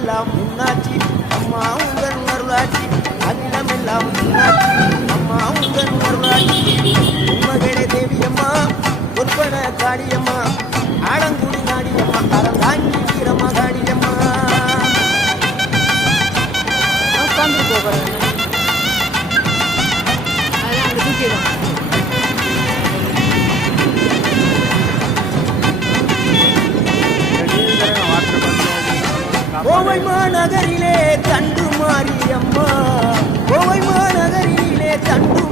எல்லாம் முன்னாச்சி அம்மா உங்கள் அருளாட்சி அகிலம் எல்லாம் முன்னாச்சி அம்மா உங்கள் அருளாட்சி உண்மகளே தேவியம்மா உற்பன காளியம்மா ஆலங்குடி நாடியம்மா அறந்தாங்கி வீரம்மா காளியம்மா உட்காந்து போகிறேன் அதெல்லாம் அங்கே தூக்கிடும். கோவை மாநகரிலே தண்டு மாரியம்மா கோவை மாநகரிலே தண்டு